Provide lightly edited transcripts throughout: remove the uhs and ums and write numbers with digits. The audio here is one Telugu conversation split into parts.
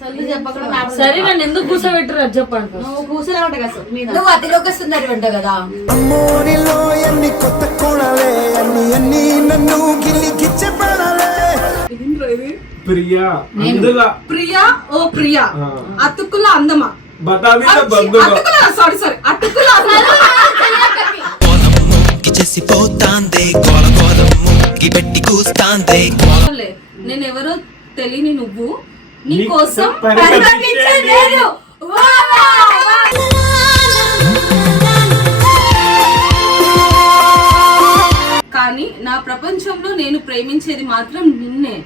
సరే నన్ను ఎందుకు కూర్చోబెట్టరు అది చెప్పండి. నువ్వు కూర్చోలే ఉంటా కదా నువ్వు అతిలోకి సుందరి అంట కదా. ప్రియా ప్రియా ఓ ప్రియా అతుకుల అందమా సారీ అటుకుల నేనెవరో తెలియని నువ్వు నీ కోసం కానీ నా ప్రపంచంలో నేను ప్రేమించేది మాత్రం నిన్నే.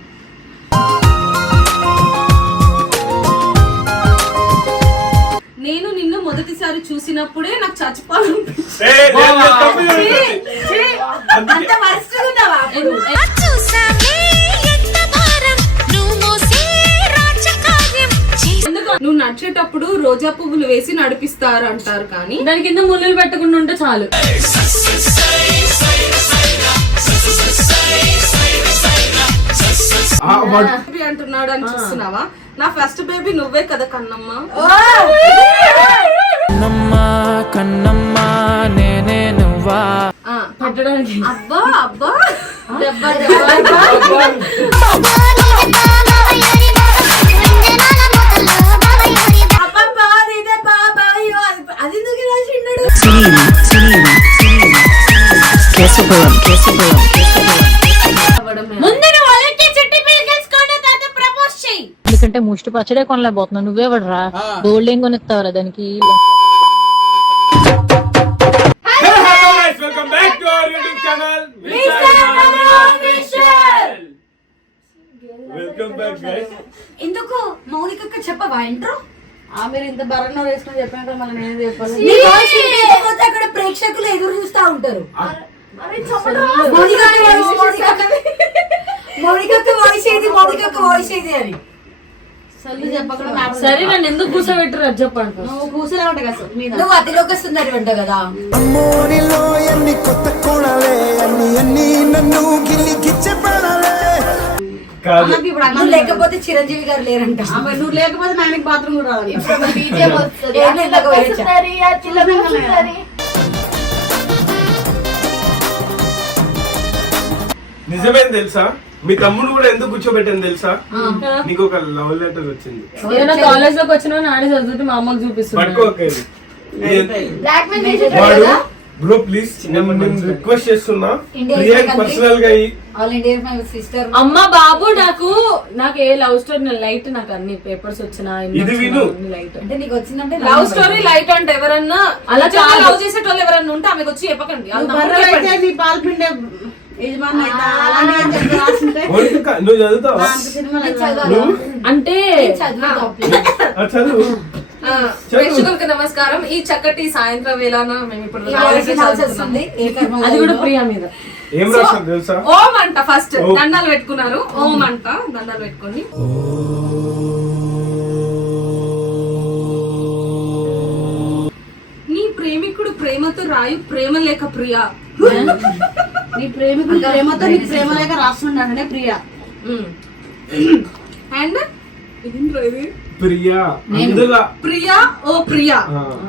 నేను నిన్ను మొదటిసారి చూసినప్పుడే నాకు చచ్చిపోవాలనిపించింది. నువ్వు నడిచేటప్పుడు రోజా పువ్వులు వేసి నడిపిస్తారు అంటారు, కానీ దాని కింద ముళ్ళులు పెట్టకుండా ఉంటే చాలు. అంటున్నాడు అని చూస్తున్నావా? నా ఫస్ట్ బేబీ నువ్వే కదా కన్నమ్మ. కన్నమ్మా నేనే నువ్వా పెట్టడానికి. అబ్బా అబ్బా ఎందుకంటే ముష్టి పచ్చడే కొనలేకపోతున్నావు. నువ్వేవడరా గోల్డ్ ఏం కొనిస్తావరా దానికి? ఎందుకు మౌనిక చెప్పవా ఇంట్రో? మీరు ఇంత బరంలో వేసుకొని చెప్పినట్టు మళ్ళీ నేను చెప్పాలి. అక్కడ ప్రేక్షకులు ఎదురు చూస్తా ఉంటారు. మౌనికకు వాయిస్ ఏది అని. సరే నన్ను ఎందుకు కూర్చోబెట్టరు అది చెప్పండి. నువ్వు కూర్చోలే ఉంటా కదా నువ్వు అతిలోకి సుందరి అంట కదా. నువ్వు లేకపోతే చిరంజీవి గారు లేరంట. నువ్వు లేకపోతే నానికి బాత్రూమ్ కూడా రావాలి. నిజమేం తెలుసా? మీ తమ్ముడు కూడా ఎందుకు కూర్చోబెట్టాను తెలుసా? నీకు ఒక లవ్ లెటర్ వచ్చింది. ఏదైనా కాలేజ్ లోకి వచ్చినా నాడే చదువుతుంటే మా అమ్మకి చూపిస్తున్నాడు. బ్రో ప్లీజ్ నేను రిక్వెస్ట్ చేస్తున్నా, పర్సనల్ గా అమ్మ బాబు నాకు ఏ లవ్ స్టోరీ లైట్, నాకు అన్ని పేపర్స్ వచ్చినా లైట్ అంటే నీకు వచ్చిందంటే లవ్ స్టోరీ లైట్ అంటే ఎవరన్నా అలా చాలా లవ్ చేసేటోళ్ళు ఎవరన్నా ఉంటే ఆమెకు వచ్చి చెప్పకండి. నువ్వు చదువుతావా? అంటే చదువు. ప్రేక్షకులకు నమస్కారం. ఈ చక్కటి సాయంత్రం వేళన మేము ఇప్పుడు అది కూడా ప్రియా మీద ఏం రాశారు తెలుసా? ఓం అంట. ఫస్ట్ దండాలు పెట్టుకున్నారు. ఓం అంట, దండాలు పెట్టుకొని నీ ప్రేమికుడు ప్రేమతో రాయు ప్రేమ లేక ప్రియా. నీ ప్రేమికుడు ప్రేమతో నీకు ప్రేమ లేక రాస్తున్నాడే ప్రియా. అండ్ ప్రియా ప్రియా ఓ ప్రియా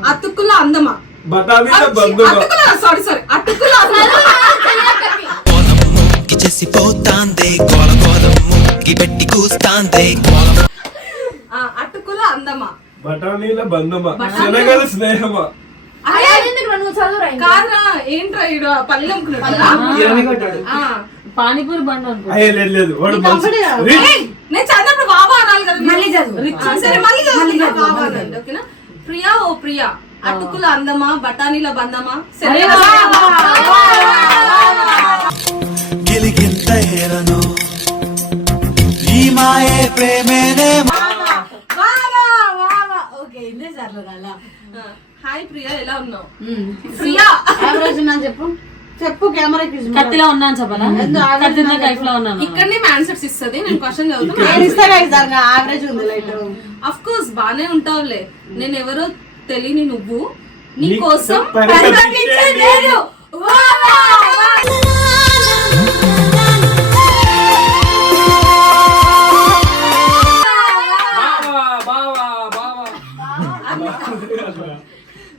అతుకుల అందమా సారీ అటుకుల అటుకుల అందమా బఠానీల బంధమా శనగల స్నేహమా. కాదురా ఏంట్రా ఈడ పల్లి అమ్ముకున్నాడు. పానీపూరి బండి లేదు. నేను చదివినప్పుడు బాబా అనాలి కదా. ఓకేనా? ప్రియా ఓ ప్రియా అటుకుల అందమా బఠానీల బంధమా హాయ్ ప్రియా ఎలా ఉన్నావు? ప్రియా చెప్పు చెప్పు కెమెరాకి కత్తిలో ఉన్నాను చెప్పాలా? లైఫ్ లో ఉన్నాను. ఇక్కడనే ఆన్సర్స్ ఇస్తుంది. నేను క్వశ్చన్ చదువుతాను. యావరేజ్ ఉంది లైట్. అఫ్ కోర్స్ బానే ఉంటావులే. నేను ఎవరో తెలియని నువ్వు నీ కోసం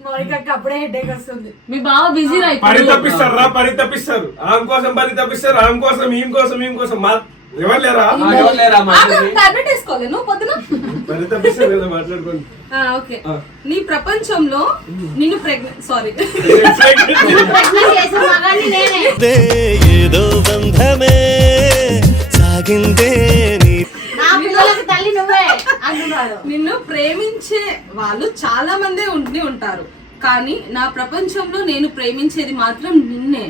మౌనికకి అప్పుడే హెడేక్ వస్తుంది. మీ బావ బిజీ రా ఇప్పుడు. పరితపిస్తారు ఆమె కోసం పరితపిస్తారు, ఆమె కోసం ఈమె కోసం ఈమె కోసం ఎవరు లేరా? టాబ్లెట్ వేసుకోవాలి నువ్వు పొద్దున. పరితపిస్తారు కదా మాట్లాడుకోండి. ఓకే, నీ ప్రపంచంలో నిన్ను సారీ చేసిన మగాన్ని నేనే. ఏదో బంధమే సాగిందే నా పిల్లలకి తల్లి నువ్వే అంటున్నాడు. నిన్ను ప్రేమించే వాళ్ళు చాలా మందే ఉండి ఉంటారు, కానీ నా ప్రపంచంలో నేను ప్రేమించేది మాత్రం నిన్నే.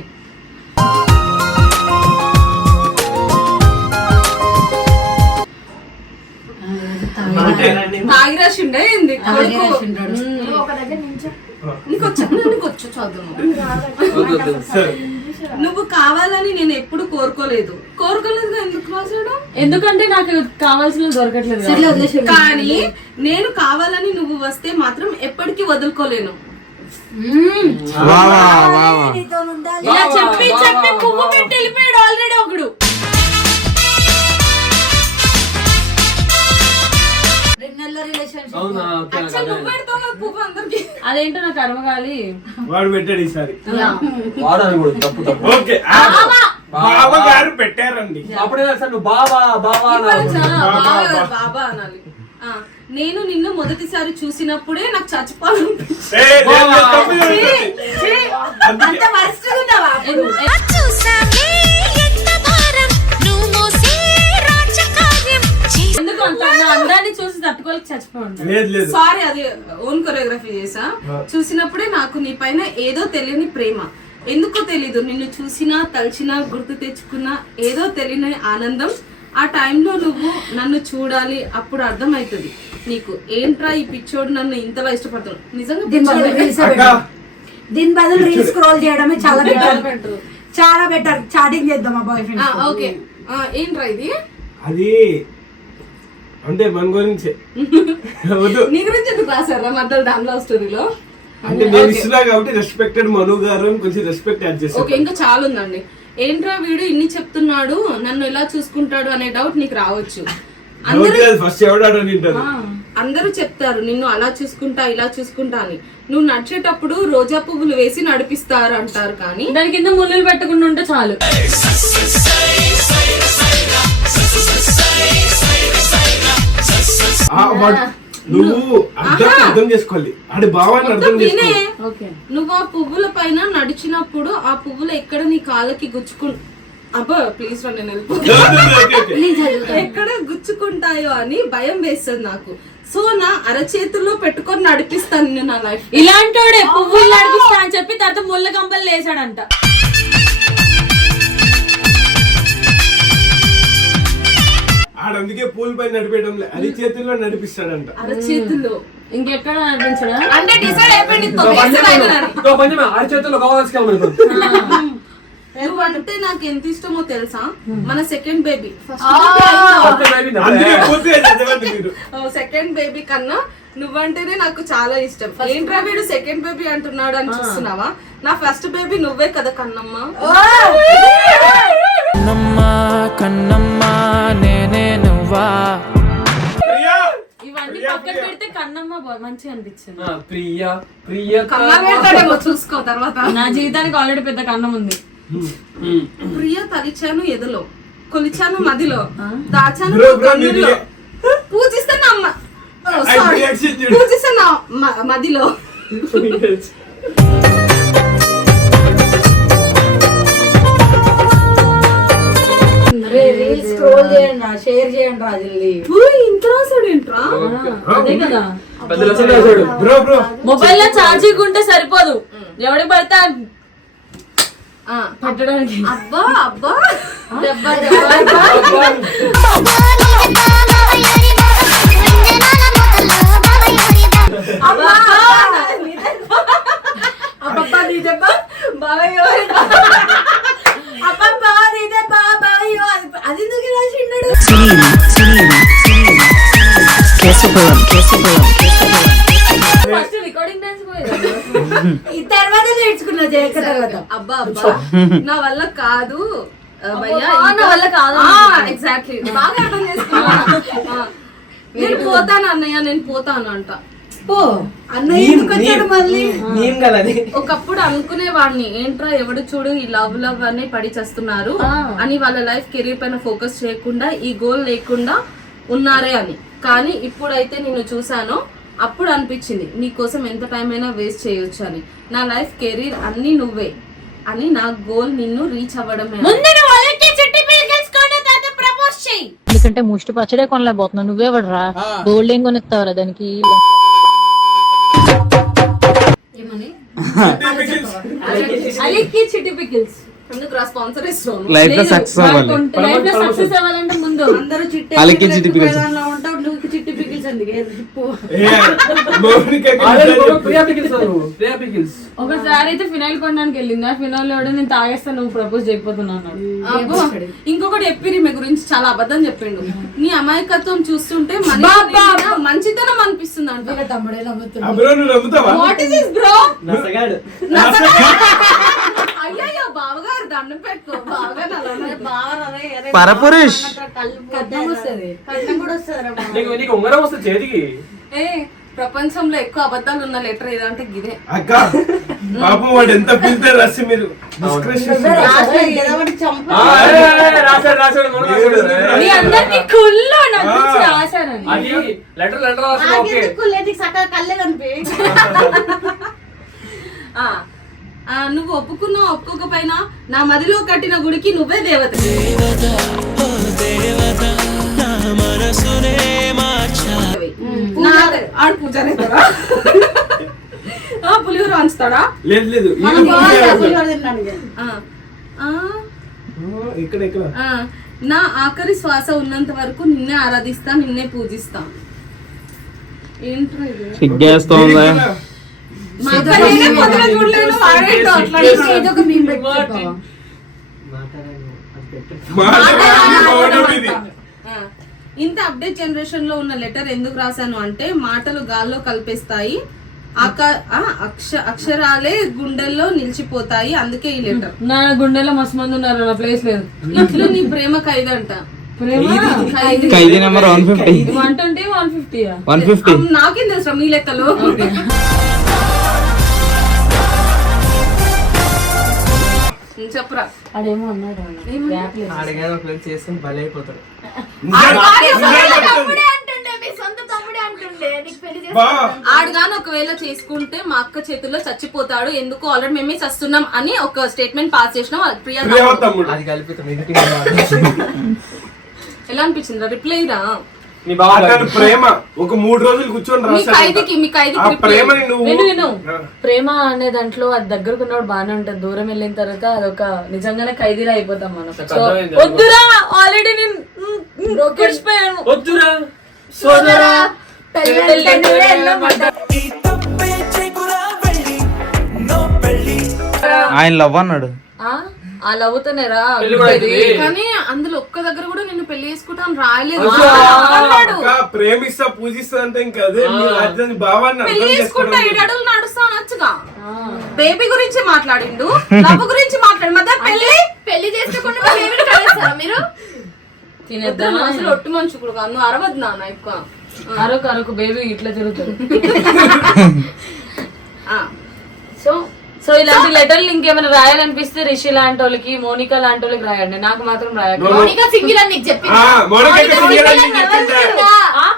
తాగిరాసి ఉండే ఏంది ఒక దగ్గర నించో. నీకొచ్చు చదువు. నువ్వు కావాలని నేను ఎప్పుడు కోరుకోలేదు ఎందుకు రాసాడు? ఎందుకంటే నాకు కావాల్సిన దొరకట్లేదు. కానీ నేను కావాలని నువ్వు వస్తే మాత్రం ఎప్పటికీ వదులుకోలేను. ఇలా చెప్పి చెప్పి పువ్వు పెట్టి వెళ్ళిపోయాడు ఆల్రెడీ ఒకడు. పువ్వు అందరికి అదేంటో నాకు అరవగాలి. వాడు పెట్టాడు ఈసారి. వాడని కూడా తప్పు తప్పు. ఓకే, బావగారు పెట్టారండి. అప్పుడే నువ్వు బాబా బాబా బాబా అనాలి. నేను నిన్ను మొదటిసారి చూసినప్పుడే నాకు చచ్చిపోవాలనిపించింది. ఎందుకు అంత అందాన్ని చూసి తట్టుకోలేక చచ్చిపోయాడు. సారీ, అది ఓన్ కొరియోగ్రఫీ చేసా. చూసినప్పుడే నాకు నీ పైన ఏదో తెలియని ప్రేమ. ఎందుకో తెలీదు, నిన్ను చూసినా తలిచినా గుర్తు తెచ్చుకున్నా ఏదో తెలియని ఆనందం. ఆ టైంలో నువ్వు నన్ను చూడాలి, అప్పుడు అర్థమవుతుంది నీకు ఏంట్రా ఈ పిచ్చోడు నన్ను ఇంతలా ఇష్టపడతాడు. నిజంగా దీని బదులు రీల్స్ స్క్రోల్ చేయడమే చాలా బెటర్. చాలా బెటర్. చాటింగ్ చేద్దాం ఆ బాయ్ ఫ్రెండ్. ఓకే, ఏంట్రా ఇది? అది అంటే మన గురించి నీ గురించి ఎందుకు రాశారా మధ్యలో డామ్ లవ్ స్టోరీలో? అంటే నేను ఇస్తున్నా కాబట్టి రెస్పెక్టెడ్ మను గారు కొంచెం రెస్పెక్ట్ యాడ్ చేశాను. ఓకే, ఇంకా చాలా ఉందండి. ఏంట్రా వీడు ఇన్ని చెప్తున్నాడు, నన్ను ఎలా చూసుకుంటాడు అనే డౌట్ నీకు రావచ్చు. అందరూ చెప్తారు నిన్ను అలా చూసుకుంటా ఇలా చూసుకుంటా అని. నువ్వు నడిచేటప్పుడు రోజా పువ్వులు వేసి నడిపిస్తారు అంటారు, కానీ దాని కింద ముళ్ళు పెట్టకుండా ఉంటే చాలు. నువ్వు అర్థం చేసుకోవాలి, అది భావాన్ని అర్థం చేసుకోవాలి. నువ్వు ఆ పువ్వుల పైన నడిచినప్పుడు ఆ పువ్వులు ఎక్కడ నీ కాళ్ళకి అబ్బా ప్లీజ్ నేను ఎక్కడ గుచ్చుకుంటాయో అని భయం వేస్తుంది నాకు. సో నా అరచేతుల్లో పెట్టుకొని నడిపిస్తాను నేను నా లైఫ్. ఇలాంటోడే పువ్వులు నడిపిస్తా అని చెప్పి తర్వాత ముళ్ళ కంపలు లేసాడంట. ఆడందుకే పూల్ పై నడిపేయడం అది చేతుల్లో నడిపిస్తాడంట. అరచేతుల్లో ఇంకెక్కడ నడిపించడా అంటే డిసైడ్ అయిపోయింది. అరచేతుల్లో కావాల్సి నువ్వంటే నాకు ఎంత ఇష్టమో తెలుసా? మన సెకండ్ బేబీ కన్నా నువ్వంటేనే నాకు చాలా ఇష్టం. ఏంట్రా వీడు సెకండ్ బేబీ అంటున్నాడు అని చూస్తున్నావా? నా ఫస్ట్ బేబీ నువ్వే కదా కన్నమ్మ. కన్నమ్మ నేనే నువ్వా. ఇవన్నీ పక్కన పెడితే కన్నమ్మ మంచిగా అనిపించింది. ప్రియా ప్రియా కన్నా పెడతాడేమో చూసుకో తర్వాత. నా జీవితానికి ఆల్రెడీ పెద్ద కన్నం ఉంది. ప్రియ తలిచాను ఎదలో, కొలిచాను మదిలో, దాచాను కన్నుల్లో, పూజిస్తాను అమ్మ పూజిస్తాను మదిలో. రీల్స్ స్క్రోల్ చేయండి, షేర్ చేయండి రాజుల్ని. ఇంత రాసాడు ఏంట్రా? అదే కదా, మొబైల్ లో ఛార్జింగ్ ఉంటే సరిపోదు, ఎవడి పడితే పెట్టడానికి. అబ్బా అబ్బా ఫస్ట్ రికార్డింగ్ డాన్స్ తర్వాత నేర్చుకున్నా జయక తర్వాత. అబ్బా అబ్బా నా వల్ల కాదు భయ్యా, నా వల్ల కాదు. ఎగ్జాక్ట్లీ, బాగా అర్థం చేసుకున్నా. నేను పోతాను అన్నయ్య, నేను పోతాను అంట. పో అన్నయ్య ఎందుకు వచ్చాడు మళ్ళీ? నేను కదా అది. ఒకప్పుడు అనుకునేవాడిని ఏంట్రా ఎవడు చూడు ఈ లవ్ లవ్ అని పడి చేస్తున్నారు అని, వాళ్ళ లైఫ్ కెరీర్ పైన ఫోకస్ చేయకుండా ఈ గోల్ లేకుండా ఉన్నారే అని. కానీ ఇప్పుడైతే నేను చూసాను, అప్పుడు అనిపించింది నీకోసం ఎంత టైం అయినా వేస్ట్ చేయొచ్చు అని. నా లైఫ్ కెరీర్ అన్ని నువ్వే అని, నా గోల్ నిన్ను రీచ్ అవ్వడమే. ఎందుకంటే ముష్టి పచ్చడే కొనలేకపోతున్నావు, నువ్వేవడరా గోల్డ్ ఏం కొనిస్తావరా దానికి? అలిక్కి చిట్టి పికిల్స్ ఎందుకు స్పాన్సర్ ఇస్తాను? లైఫ్ లో సక్సెస్ అవ్వాలి. లైఫ్ లో సక్సెస్ అవ్వాలంటే ముందు అందరూ చిట్టి అలికి చిట్టి పికిల్స్. ఉంటావు, నువ్వు చిట్టి పికిల్స్ ఎందుకు? ప్రియా పికిల్స్ నువ్వు, ప్రియా పికిల్స్. ఒకసారి అయితే ఫినాయిల్ కొనడానికి వెళ్ళింది, ఆ ఫినాయిల్ నేను తాగేస్తాను నువ్వు ప్రపోజ్ చేయకపోతున్నాను. అబ్బో, ఇంకొకటి చెప్పిరి మీ గురించి చాలా అబద్ధం చెప్పిండు. నీ అమాయకత్వం చూస్తుంటే మంచితనం అనిపిస్తుంది అంట. తమ్ముడే నమ్ముతున్నా. What is this bro? నసగాడు. అయ్యో బావగారు దండం పెట్టుకో, బావగారు పరపురుష్. కట్నం వస్తుంది, కట్నం కూడా వస్తుంది. నీకు ఉంగరం వస్తే చేతికి. ఏ ప్రపంచంలో ఎక్కువ అబద్ధాలు ఉన్న లెటర్ ఏదంటే గిదే. అక్క పాపం వాడు ఎంత పిలిచారు రసి మీరు discretion. రాశాడు మొన్న రాశాడు. మీ అందరికి కుళ్ళు నాకు గురించి రాశారని. అది లెటర్ రాసిన ఓకే. కళ్ళే కనిపి నువ్వు ఒప్పుకున్నా ఒప్పుకోకపోయినా నా మదిలో కట్టిన గుడికి నువ్వే దేవత. ఆడు పూజారి పులిహోర వంచుతాడా? లేదు లేదు ఇక్కడ ఇక్కడ నా ఆఖరి శ్వాస ఉన్నంత వరకు నిన్నే ఆరాధిస్తా, నిన్నే పూజిస్తా. ఏంట్రా ఇది? సిగ్గేస్తోందా? మా అక్క నేనే పొద్దున చూడలేదు, వాడేంటో అట్లా ఏదో ఒక మేము పెట్టుకో. ఇంత అప్డేట్ జనరేషన్ లో ఉన్న లెటర్ ఎందుకు రాశాను అంటే, మాటలు గాల్లో కలిపేస్తాయి, అక్షరాలే గుండెల్లో నిలిచిపోతాయి, అందుకే ఈ లెటర్. నా గుండెలో మస్తు మంది ఉన్నారు, నా ప్లేస్ లేదు. ఇట్లు నీ ప్రేమ ఖైదంట. ఖైదీ నెంబర్ 150. 120 150 150. నాకేం తెలుసు మీ లెక్కలు. చెప్పురా. అదేమో అన్నాడు అడిగాను ఫ్రెండ్స్ చేసుకుని బలి అయిపోతాడు. ఆడుగాని ఒకవేళ చేసుకుంటే మా అక్క చేతుల్లో చచ్చిపోతాడు, ఎందుకు ఆల్రెడీ మేమే చస్తున్నాం అని ఒక స్టేట్మెంట్ పాస్ చేసినాం. ప్రియా అది కలిపితే ఎలా అనిపించింది రిప్లై రా? మీ బావ ప్రేమ ఒక 3 రోజులు కూర్చొని మీ ఖైదీకి ప్రేమని నువ్వు ప్రేమ అనే దాంట్లో అది దగ్గరకు ఉన్నప్పుడు బాగానే ఉంటది, దూరం వెళ్ళిన తర్వాత అదొక నిజంగానే ఖైదీలా అయిపోతాం మనం. వద్దురా ఆల్రెడీ నేను రోకెట్స్పోయాను. వద్దురా సోదరా ఆయన లవ్ అన్నాడు. ఆ లవ్వుతోనే రా. కానీ అందులో ఒక్క దగ్గర కూడా నేను పెళ్లి చేసుకుంటాను రాయలేదు. ప్రేమిస్తా పూజిస్తా అంటే ఇంకా అదే భావాన్ని పెళ్లి చేసుకుంటా 7 అడుగులు నడుస్తా అనొచ్చుగా. బేబీ గురించి మాట్లాడిండు, లవ్ గురించి మాట్లాడు, మధ్య పెళ్లి చేసుకోకుండా మీరు తినేద్దాం. అసలు ఒట్టు మనుషు కూడా కాదు, నువ్వు అరవద్దు నాన్న ఎక్కువ. అరొక బేబీ ఇట్లా జరుగుతుంది. సో ఇలాంటి లెటర్లు ఇంకేమైనా రాయాలనిపిస్తే రిషి లాంటి వాళ్ళకి, మోనికా లాంటి వాళ్ళకి రాయండి, నాకు మాత్రం రాయండి.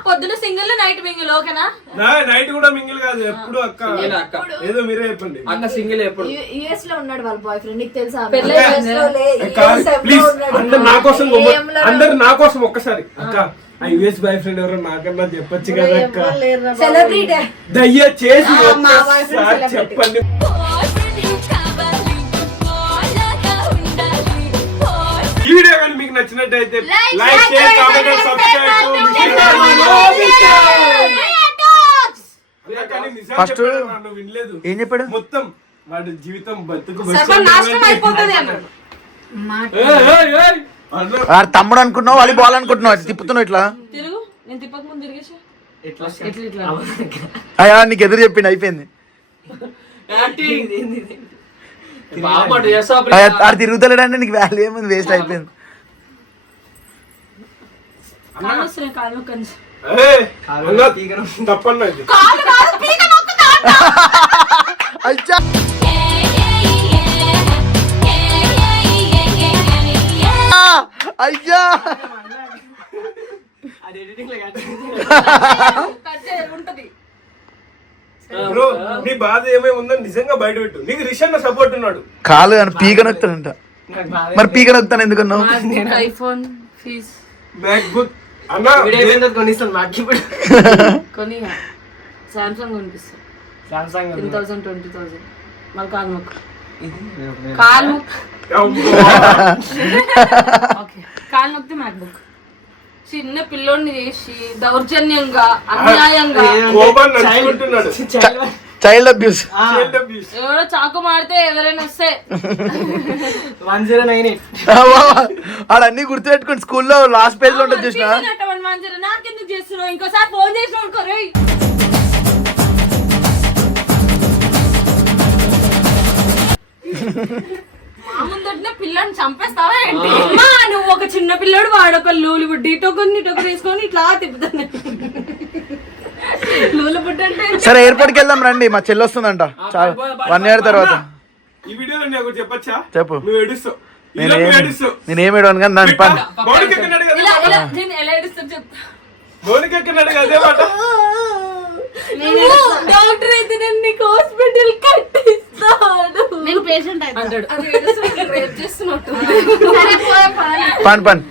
పొద్దున సింగిల్ నైట్ మింగిల్ ఓకేనా? నైట్ కూడా మింగిల్ కాదు ఎప్పుడు అక్క, ఏదో మీరే చెప్పండి. అక్క సింగిల్ ఎప్పుడు యుఎస్ లో ఉన్నాడు వాళ్ళ బాయ్ ఫ్రెండ్, నీకు తెలుసా? ప్లీజ్ అందరు నా కోసం ఒక్కసారి అక్క ఆ యుఎస్ బాయ్ ఫ్రెండ్ ఎవరో నాకన్నా చెప్పొచ్చు కదా అక్క, సెలబ్రిటీ దయచేసి చెప్పండి. ఈ వీడియో కానీ మీకు నచ్చినట్టయితే like share comment and subscribe first వినలేదు ఏం చెప్పాడు మొత్తం వాడి జీవితం బతుకు తమ్ముడు అనుకుంటున్నావు, వాళ్ళు బాల్ అనుకుంటున్నావు, అది తిప్పుతున్నావు ఇట్లా. తిరుగు, నేను తిప్పక ముందు తిరిగేసి అయ్యా నీకు ఎదురు చెప్పింది అయిపోయింది. ఆడు తిరుగుతలేడంటే నీకు వాల్యూ ఏముంది, వేస్ట్ అయిపోయింది. కాళ్ళు తప్పన్నా అచ్చా అయ్యా అది ఎడిటింగ్ లో ఉంటది. బ్రో నీ బాధ ఏమేమి ఉందని నిజంగా బయట పెట్టు. నీకు రిషన్ సపోర్ట్ ఉన్నాడు. కాలు అని పీక నొక్కుతాడంట. మరి పీక నొక్కుతాను ఎందుకన్నావు? ఐఫోన్ ఫీజ్ మ్యాక్ బుక్ అన్న కొనిస్తాను మాకు ఇప్పుడు. కొని సామ్సంగ్ కొనిపిస్తాను. సామ్సంగ్ 10,000 20,000 మళ్ళీ కాలు మొక్క కాలు ఓకే కాలు నొక్కితే మ్యాక్ బుక్. చిన్న పిల్లోడిని చేసి దౌర్జన్యంగా అన్యాయంగా కోపాన్ని నడుచుకుంటున్నాడు. Child abuse. ఎవరో చాకు మారితే ఎవరైనా వస్తే 1098. ఆడన్నీ గుర్తుపెట్టుకుని స్కూల్లో లాస్ట్ పేజ్ లో ఉంటుంది చూసిన. నాకెందుకు చేస్తున్నావు? ఇంకోసారి ఫోన్ చేసిన అనుకోరు. మా ముందటనే పిల్లని చంపేస్తావా ఏంటి? అమ్మా, నువ్వు ఒక చిన్న పిల్లడు వాడొక లూలు బుడ్డి టోకన్ తీసుకొని ఇట్లా తిప్పుతాను. లూలు బుడ్డి అంటే సరే ఎయిర్పోర్ట్కి వెళ్దాం రండి, మా చెల్లి వస్తుందంట. చాలా 1 year తర్వాత. ఈ వీడియోలో నేను ఒకటి చెప్పచ్చా? చెప్పు. నువ్వు ఏడుస్తావు. నేనేం ఏడవను కానీ దాని పని. మౌనిక ఎక్కన్నాడు కదా? నేను ఎలా ఏడుస్తాను చెప్తా. మౌనిక ఎక్కన్నాడు కదా అదే మాట. డాక్టర్ అయితే నేను నీకు హాస్పిటల్ కట్టిస్తాడు. నేను పేషెంట్ అంటాడు. అది రేప్ చేస్తున్నట్టు. పని